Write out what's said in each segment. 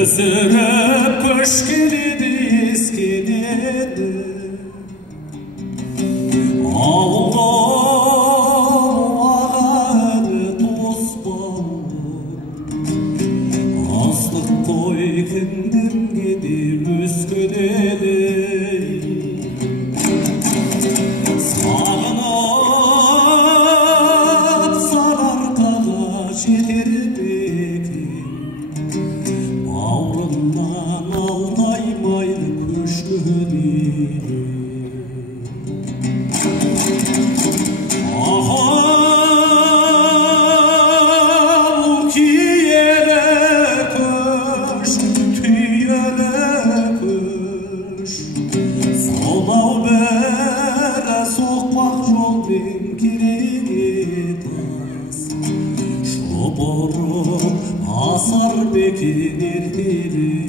Өсіріп көш келеді ескенеді ауылда ағады тоспалы астық қой кімге де өскенеді сағынып сарыарқаға жетер асар бекен ертелік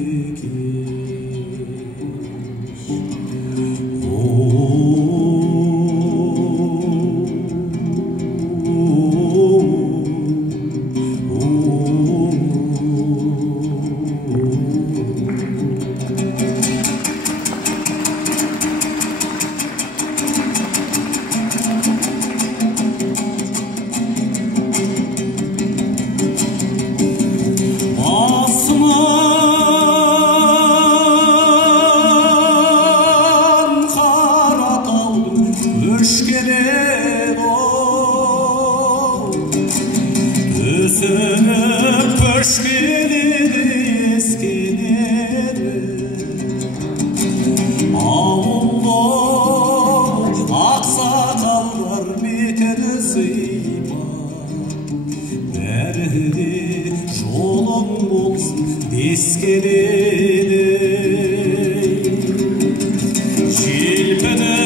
Өсініп көш келеді ескенеді ауылда ақсақалдар бетіне сыймай бәрі де жолың болсын дес келеді желпініп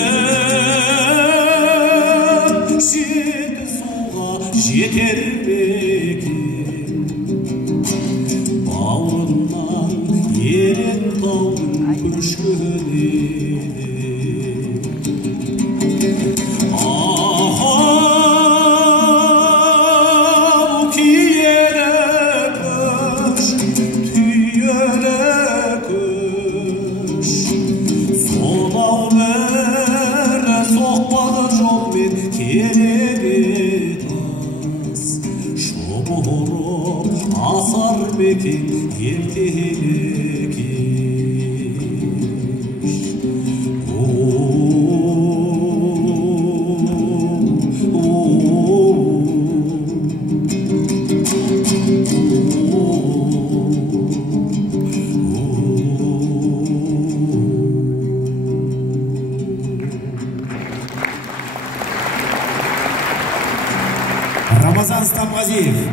жеті суға жетер ерен таудың көшкенеді бұл киелі көш түйелі көш сонау бәрі соқпағы жолмен келеді тас шұбырып асар бекен ертелік Рамазан Стамғазиев